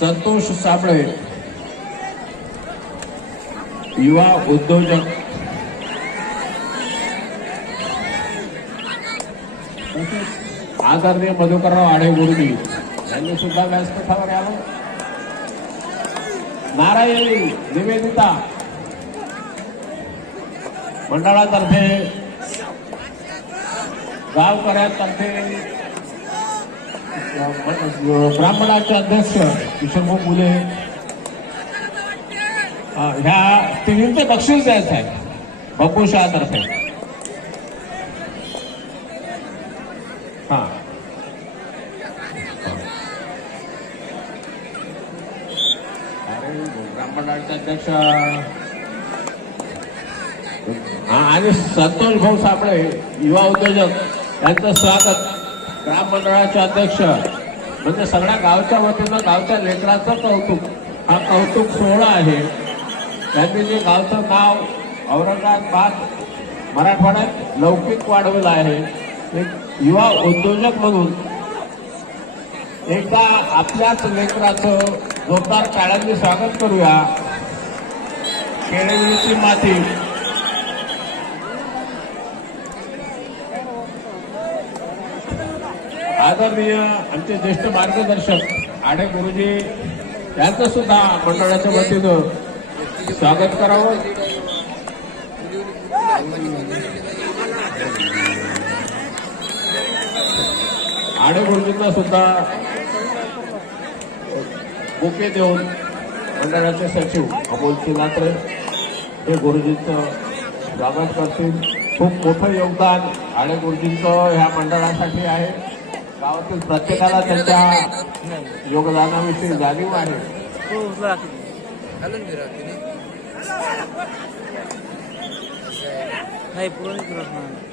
संतोष साबळे युवा उद्योजक, आदरणीय मधुकरराव आढे गुरुजी यांनी सुद्धा व्यासपीठावर यावं. नारायणी निवेदिता मंडळातर्फे, गावकऱ्यांतर्फे, ब्राह्मणाचे अध्यक्ष किशोरभाऊ मुले, ह्या तिन्हींचे बक्षीस द्यायचं आहे बप्पू शहातर्फे. हा ब्राह्मणाचे अध्यक्ष आणि संतोष भाऊ साबळे युवा उद्योजक यांचं स्वागत. ग्राम मंडळाचे अध्यक्ष म्हणजे सगळ्या गावच्या वतीनं गावच्या लेकराचं कौतुक, हा कौतुक सोहळा आहे. त्यांनी जे गावचं नाव औरंगाबाद मराठवाड्यात लौकिक वाढवलं आहे. एक युवा उद्योजक म्हणून एकदा आपल्याच लेकराचं जोरदार टाळ्यांनी स्वागत करूया. केळीची माती आदरणीय आमचे ज्येष्ठ मार्गदर्शक आढे गुरुजी यांचं सुद्धा मंडळाच्या वतीनं स्वागत करावं. आढे गुरुजींना सुद्धा बुके देऊन मंडळाचे सचिव अमोल चिनात्रे हे गुरुजींचं स्वागत करतील. खूप मोठं योगदान आढे गुरुजींचं ह्या मंडळासाठी आहे. गावातील प्रत्येकाला त्यांच्या योगदानाविषयी जाणीव आहे. नाही पूर्ण करत नाही.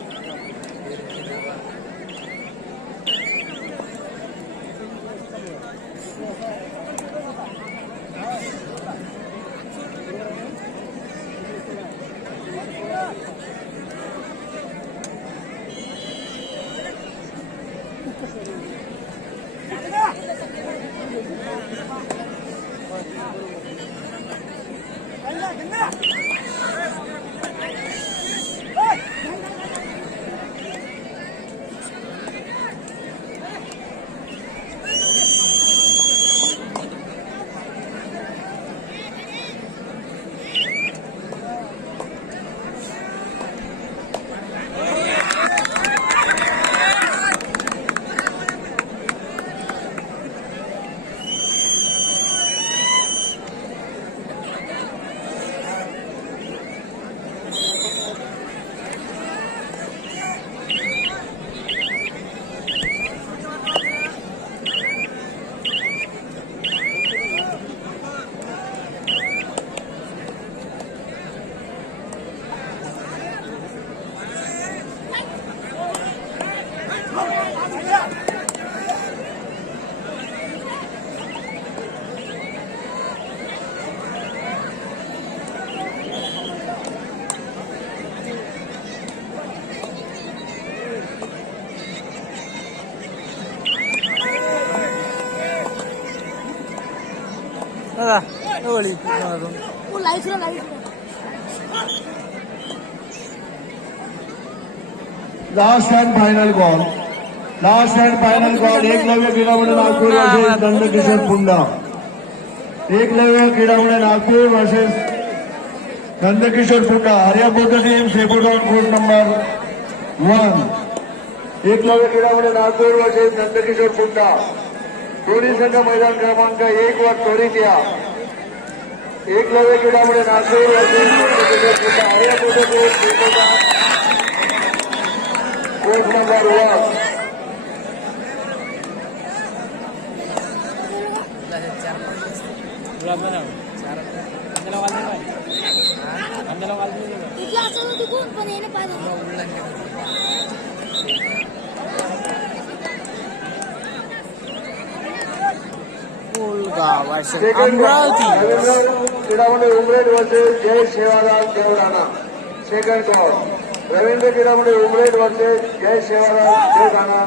Last and final call, last and final call. Eklavya Kridamandal Nagpur versus Nandkishor Punda. Eklavya Kridamandal Nagpur versus Nandkishor Punda. Hurry up both team सेपोट on court number 1. Eklavya Kridamandal Nagpur versus Nandkishor Punda. दोन्ही संघ मैदान क्रमांक 1 वर त्वरित या. Eklavya Kridamandal Nagpur versus Nandkishor Punda. Hurry up both team सेपोट on court number 1. Kridamandal Umred versus Jay Sevalal Devrana. Second call. Ravindra Kridamandal Umred versus Jay Sevalal Devrana.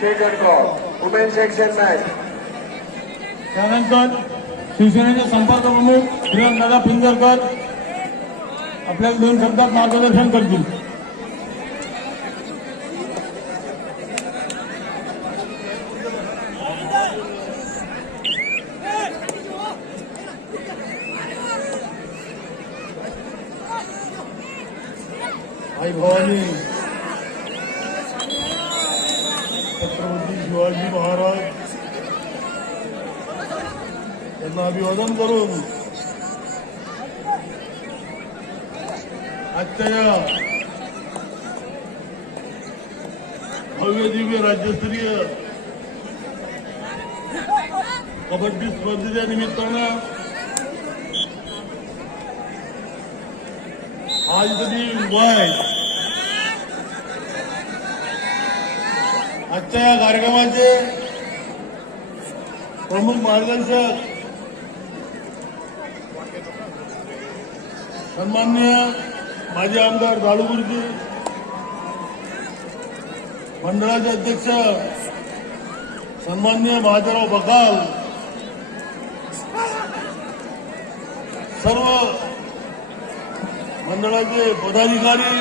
Second call. Women section match. त्यानंतर शिवसेनेचे संपर्क प्रमुख प्रियंकादा पिंजरकर आपल्याला 2 शब्दात मार्गदर्शन करतील. आई भवानी छत्रपती शिवाजी महाराज यांना अभिवादन करून आजच्या या भव्य दिव्य राज्यस्तरीय कबड्डी स्पर्धेच्या निमित्तानं आज कधी उभा आहे. आजच्या या कार्यक्रमाचे प्रमुख मार्गदर्शक सन्माननीय माजी आमदार दालुगुर्जी, मंडळाचे अध्यक्ष सन्माननीय महादेवराव बकाल, सर्व मंडळाचे पदाधिकारी,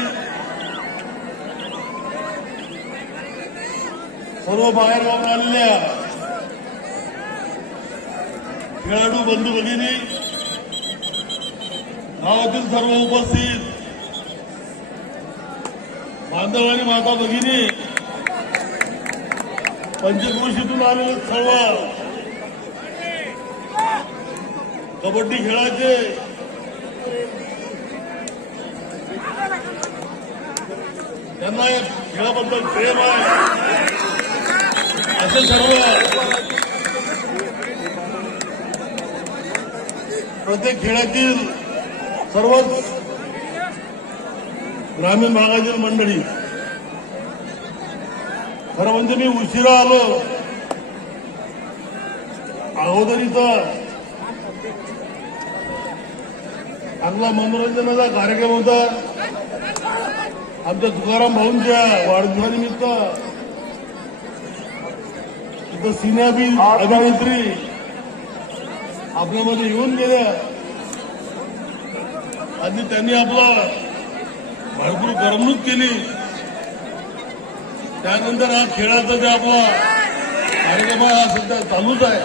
सर्व बाहेरगावून आलेल्या खेळाडू बंधू भगिनी, गावातील सर्व उपस्थित बांधव आणि माता भगिनी, पंचक्रोशीतून आलेले सर्व कबड्डी खेळाचे त्यांना या खेळाबद्दल प्रेम आहे असे सर्व प्रत्येक खेळातील सर्वच ग्रामीण भागातील मंडळी. खरं म्हणजे मी उशिरा आलो. अगोदर इथं चांगला मनोरंजनाचा कार्यक्रम होता. आमच्या तुकाराम भाऊंच्या वाढदिवसानिमित्त तिथं सिनेबी अभिनेत्री आपल्यामध्ये येऊन गेल्या आणि त्यांनी आपला भरपूर करमणूक केली. त्यानंतर हा खेळाचा जे आपला कार्यक्रम हा सध्या चालूच आहे.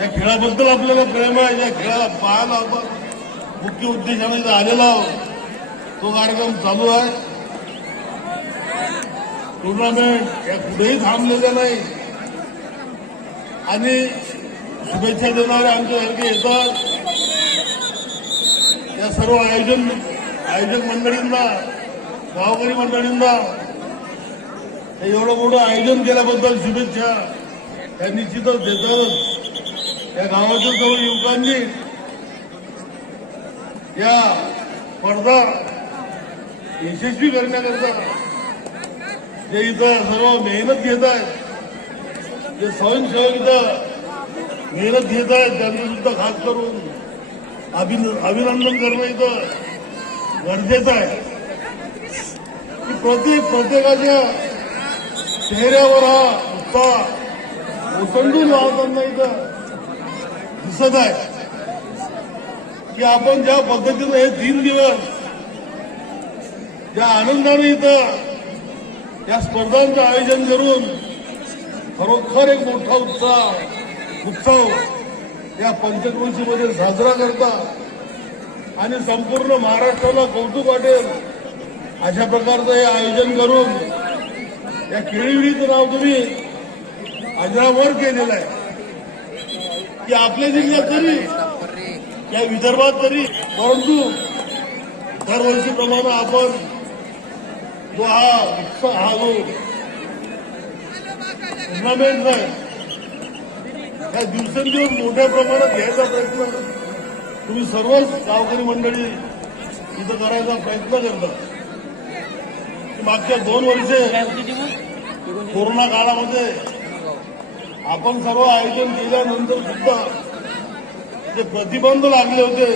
या खेळाबद्दल आपल्याला प्रेम आहे. या खेळाला पाहायला आपण मुख्य उद्देशाने इथं आलेला आहोत. तो कार्यक्रम चालू आहे. टुर्नामेंट या कुठेही थांबलेल्या नाही आणि शुभेच्छा देणारे आमच्यासारखे येतात. या सर्व आयोजक मंडळींना, गावकरी मंडळींना हे एवढं मोठं आयोजन केल्याबद्दल शुभेच्छा या निश्चितच देतात. या गावाच्या सर्व युवकांनी या स्पर्धा यशस्वी करण्याकरता जे इथं सर्व मेहनत घेत आहेत, जे स्वयंसेवक इथं मेहनत घेत आहेत, त्यांचं सुद्धा खास करून अभिनंदन करणं इथं गरजेचं आहे. की प्रत्येकाच्या चेहऱ्यावर हा उत्साह ओसंडून वाहताना इथं दिसत आहे. की आपण ज्या पद्धतीनं हे 3 दिवस ज्या आनंदाने इथं या स्पर्धांचं आयोजन करून खरोखर एक मोठा उत्सव या पंचक्रोशीमध्ये साजरा करता आणि संपूर्ण महाराष्ट्राला कौतुक वाटेल अशा प्रकारचं हे आयोजन करून या खेळीचं नाव तुम्ही अजरामर केलेलं आहे. की आपल्या जिल्ह्यात तरी, या विदर्भात तरी, परंतु दरवर्षीप्रमाणे आपण जो हा उत्साह, हा जो टुर्नामेंट आहे या दिवसेंदिवस मोठ्या प्रमाणात घ्यायचा प्रयत्न तुम्ही सर्वच गावकरी मंडळी इथं करायचा प्रयत्न करता. मागच्या 2 वर्षे कोरोना काळामध्ये आपण सर्व आयोजन केल्यानंतर सुद्धा जे प्रतिबंध लागले होते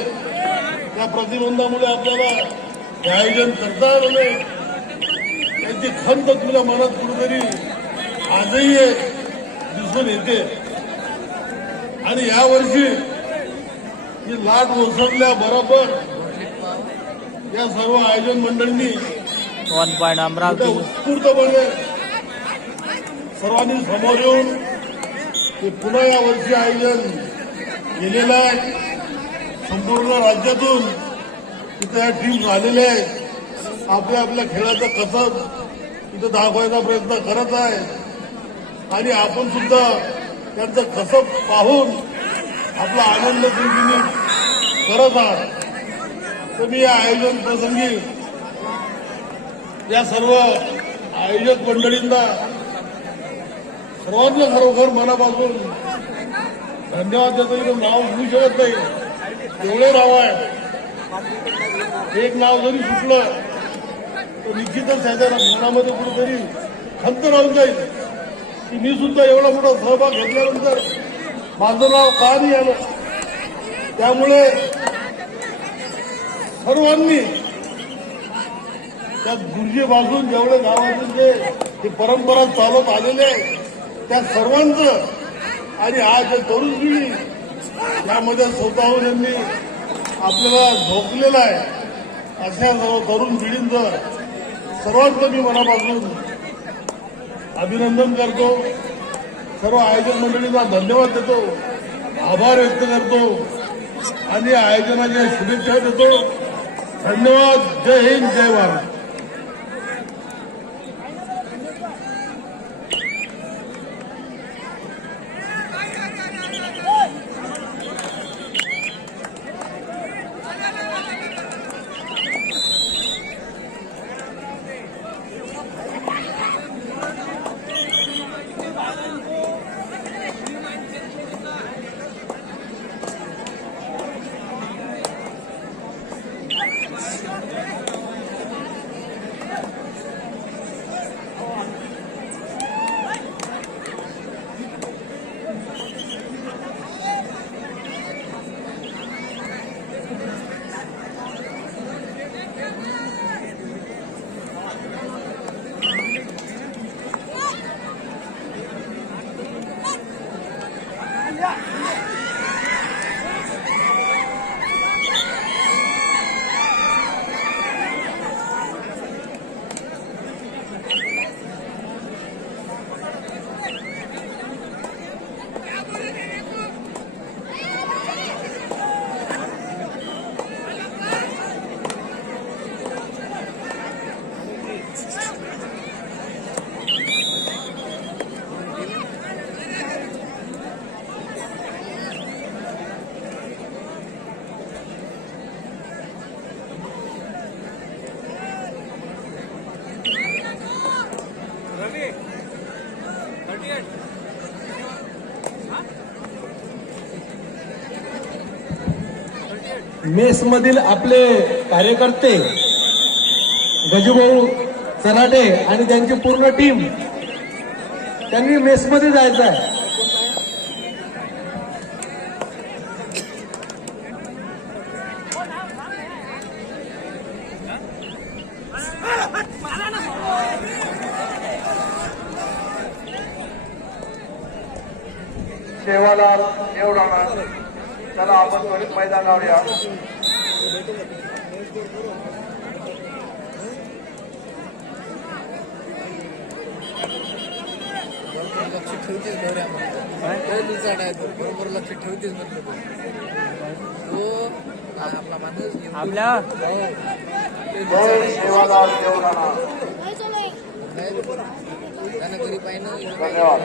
त्या प्रतिबंधामुळे आपल्याला हे आयोजन करता आलं नाही. त्याची खंत तुझ्या मनात कुठेतरी आजही दिसून येते. आणि यावर्षी ही लाट ओसरल्या बरोबर या सर्व आयोजन मंडळींनी 1 पॉइंट अमरावती. उत्स्फूर्तपणे सर्वांनी समोर येऊन ते पुन्हा यावर्षी आयोजन केलेलं आहे. संपूर्ण राज्यातून तिथे या टीम आलेल्या आहेत. आपल्या आपल्या खेळाचं कसब तिथं दाखवायचा प्रयत्न करत आहे आणि आपण सुद्धा त्यांचं कसब पाहून आपला आनंद द्विगुणित करत आहात. तर मी या आयोजन प्रसंगी या सर्व आयोजक मंडळींना सर्वांना खरोखर मनापासून धन्यवाद देतो. की नाव घेऊ शकत नाही एवढे नाव आहे. एक नाव जरी सुटलं तर निश्चितच त्याच्या मनामध्ये कुठेतरी खंत राहून जाईल की मी सुद्धा एवढा मोठा सहभाग घेतल्यानंतर माझं नाव का नाही आलं. त्यामुळे सर्वांनी त्या गुरुजीपासून जेवढे गावातून जे ही परंपरा चालत आलेले आहे त्या सर्वांचं आणि आज तरुण पिढी यामध्ये स्वतःहून यांनी आपल्याला झोकलेलं आहे. अशा सर्व तरुण पिढींचं सर्वांचं मी मनापासून अभिनंदन करतो. सर्व आयोजक मंडळींना धन्यवाद देतो, आभार व्यक्त करतो आणि आयोजनाच्या शुभेच्छा देतो. धन्यवाद. जय हिंद, जय भारत. मेस मधील आपले कार्यकर्ते गजूभाऊ चनाटे आणि त्यांची पूर्ण टीम त्यांनी मेसमध्ये जायचं आहे. सेवालाल एवढा चला आपण त्वरित मैदान लावूया. लक्ष ठेवतेच बरोबर लक्ष ठेवतेच म्हटलं तो आपला माणूस आपल्या जय सेवालाल एवढा. त्यांना घरी पाहिजे. धन्यवाद.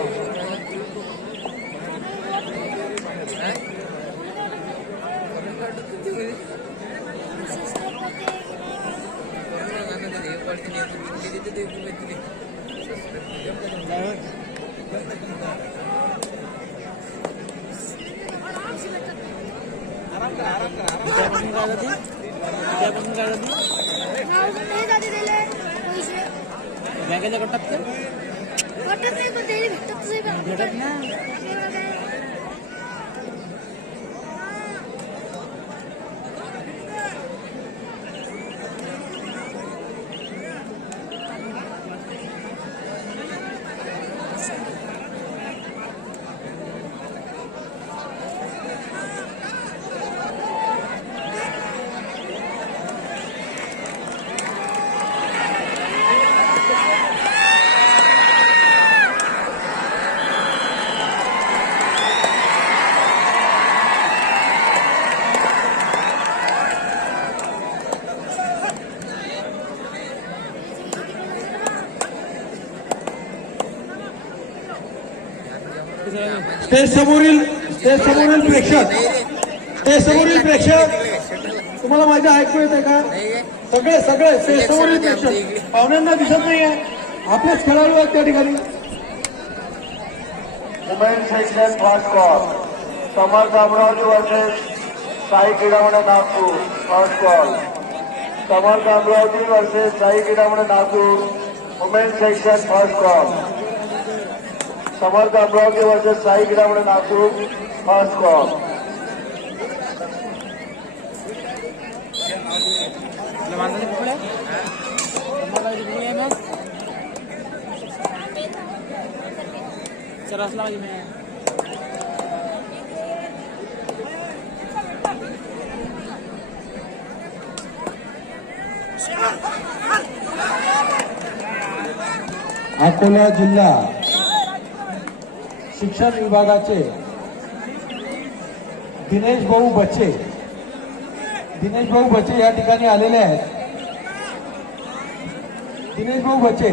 बँकेच्या गटात भेटत ना. स्टेज समोरील प्रेक्षक तुम्हाला माझ्या ऐकू येते का? सगळे स्टेज समोरील प्रेक्षक पाहुण्यांना दिसत नाहीये. आपलेच खेळाडू आहेत त्या ठिकाणी. Women section first call Samarth Amravati versus Sai Kridamandal Nagpur. First call Samarth Amravati versus Sai Kridamandal Nagpur. Women section first call Samarth Amravati versus Sai Kridamandal Nagpur. First call. सरसला माझी मी अकोला जिल्हा शिक्षण विभागाचे दिनेश भाऊ बच्चे या ठिकाणी आलेले आहेत. दिनेश भाऊ बच्चे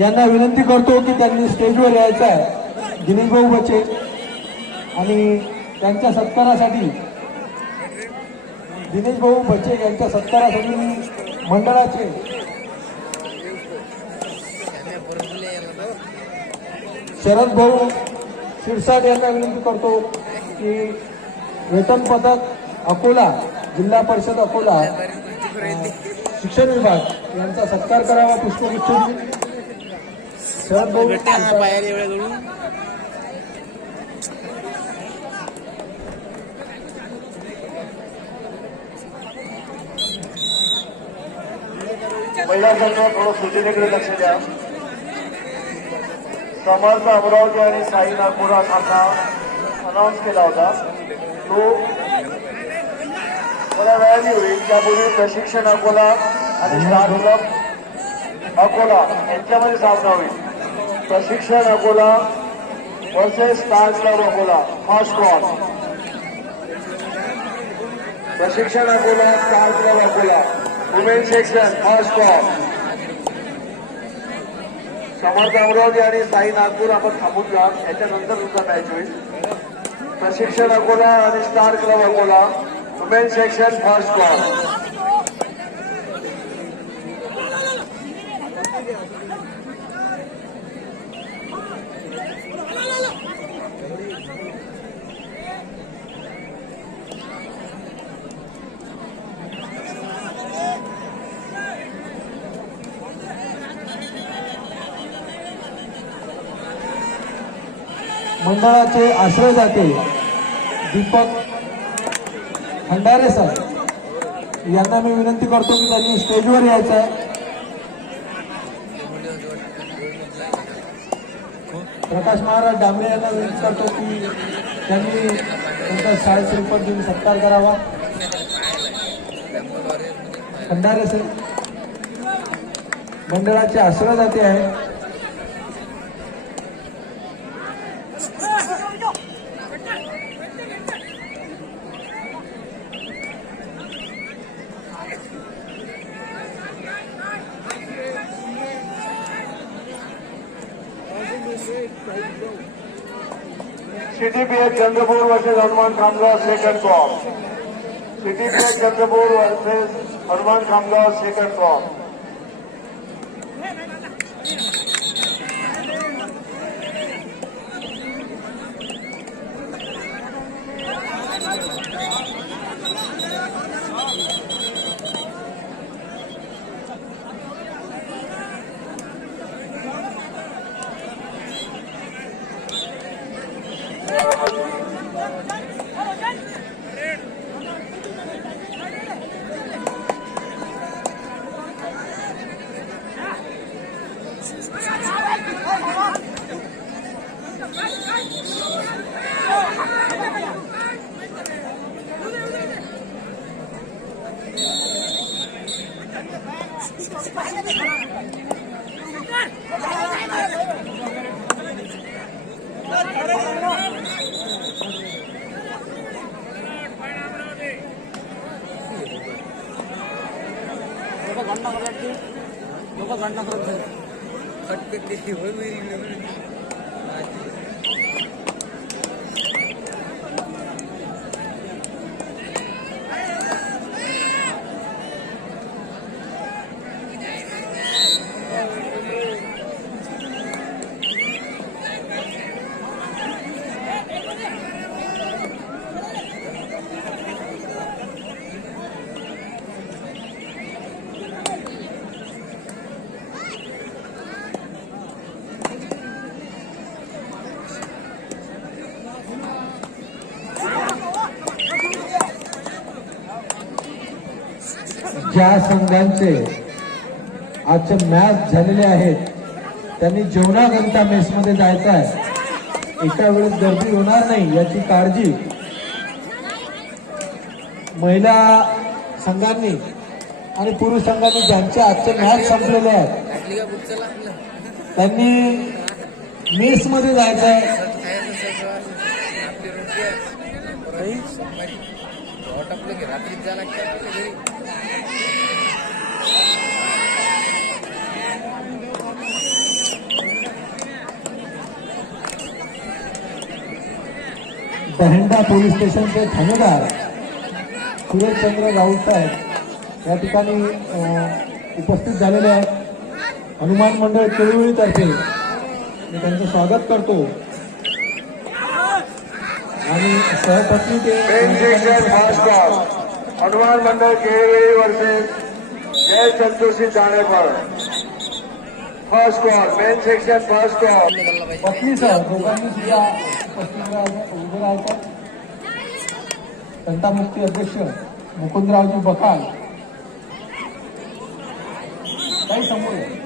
यांना विनंती करतो की त्यांनी स्टेजवर यायचं आहे. दिनेश भाऊ बच्चे आणि त्यांच्या सत्कारासाठी मंडळाचे शरद भाऊ शिरसाट यांना विनंती करतो की वेतन पदक अकोला जिल्हा परिषद अकोला शिक्षण विभाग यांचा सत्कार करावा. पुष्पगुच्छ देऊन शरद भाऊ पायाला एवढ्या जोडून महिला संघ थोडं सूचनेकडे लक्ष द्या. समर्थ अमरावती आणि साई नागपूर हा सामना अनाऊन्स केला होता. तो थोड्या वेळाने होईल. त्यापूर्वी प्रशिक्षण अकोला आणि स्टार क्लब अकोला यांच्यामध्ये सामना होईल. Prashikshan Akola versus star club Akola. First call Prashikshan Akola star club Akola. Women section first call. Samarth Amravati आणि साई नागपूर आपण थांबून जा. याच्यानंतर तुमचा मॅच होईल. प्रशिक्षण अकोला आणि star club Akola. Women section first call. मंडळाचे आश्रयदाते दीपक खंडारे सर यांना मी विनंती करतो की त्यांनी स्टेजवर यायचं आहे. प्रकाश महाराज डांबरे यांना विनंती करतो की त्यांनी त्यांचा शाळेत श्रीपद देऊन सत्कार करावा. खंडारे सर मंडळाचे आश्रयदाते आहे. CTPH Chandrapur versus Hanuman Khamgaon second call. CTPH Chandrapur versus Hanuman Khamgaon second call. लोक गणना करत ज्या संघांचे आजचे मॅच झालेले आहेत त्यांनी जेवणाकरता मेसमध्ये जायचं आहे. एका वेळेस गर्दी होणार नाही याची काळजी महिला संघांनी आणि पुरुष संघांनी ज्यांचे आजचे मॅच संपलेले आहेत आपली का बुक चला आपलं त्यांनी मेसमध्ये जायचं आहे. खायचं सगळं आपली रोटी सोमवारी आपलं की रात्रीच जा लागतं आपल्या घरी. दहिंडा पोलीस स्टेशनचे ठाणेदार सुरेशचंद्र राऊत साहेब या ठिकाणी उपस्थित झालेले आहेत. हनुमान मंडळ केळवळीतर्फे मी त्यांचं स्वागत करतो आणि सहपत्नी ते men section first call Hanuman Mandal Kelweli versus Jay Santoshi Janekar. First call men section first call. निघाला पाहिजे पत्नीसह दोघांनी सुद्धा उपस्थित उभे राहायचं. तंटामुक्ती अध्यक्ष मुकुंदरावजी बकाल काही समोर आहे.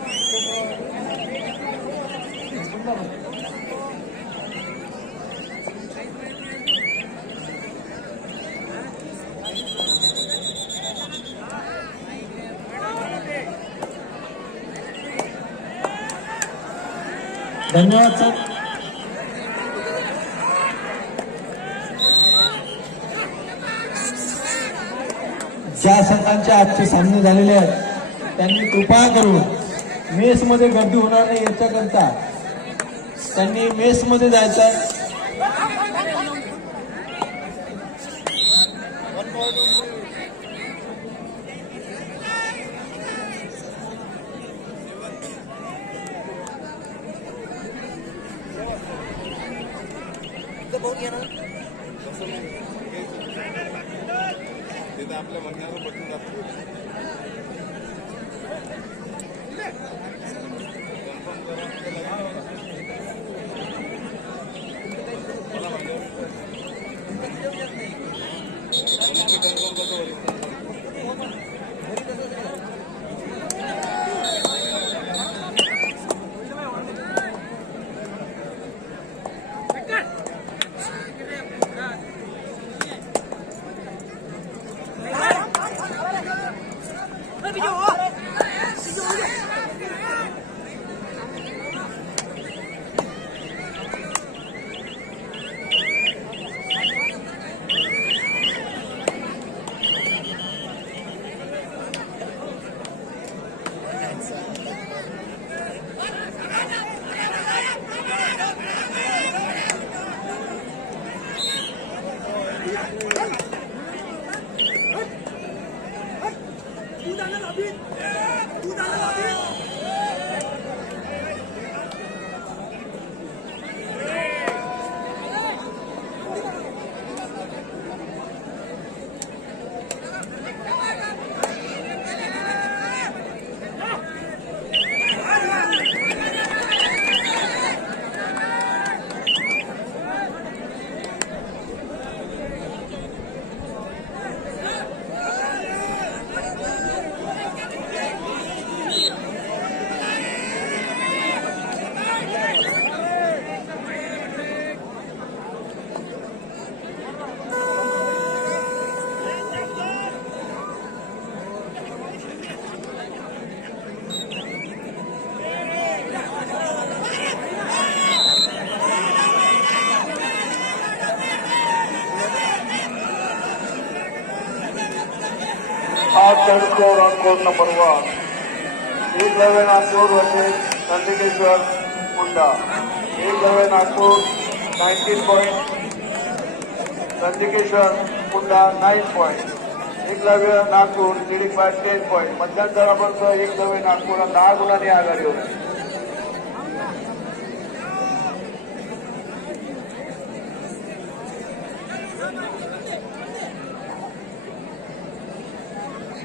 धन्यवाद सर. ज्या संघांचे आजचे सामने झालेले आहेत त्यांनी कृपा करून मेसमध्ये गर्दी होणार नाही याच्याकरता त्यांनी मेसमध्ये जायचं आहे. After score on court number 1. Eklavya Nagpur versus Nandikeshwar Munda. Eklavya Nagpur 19 points. Nandikeshwar Munda 9 points. Eklavya Nagpur leading by 10 points. मध्यंतरापर्यंत Eklavya नागपूरला 10 गुणांनी आघाडीवर आहे.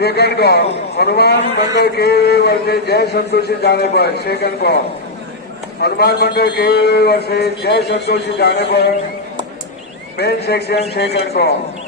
Second call, हनुमान मंडल के वर्सेस जय संतोषी जाने पर. सेकंड कॉल, हनुमान मंडल के वर्सेस जय संतोषी जाने पर. Men section second call.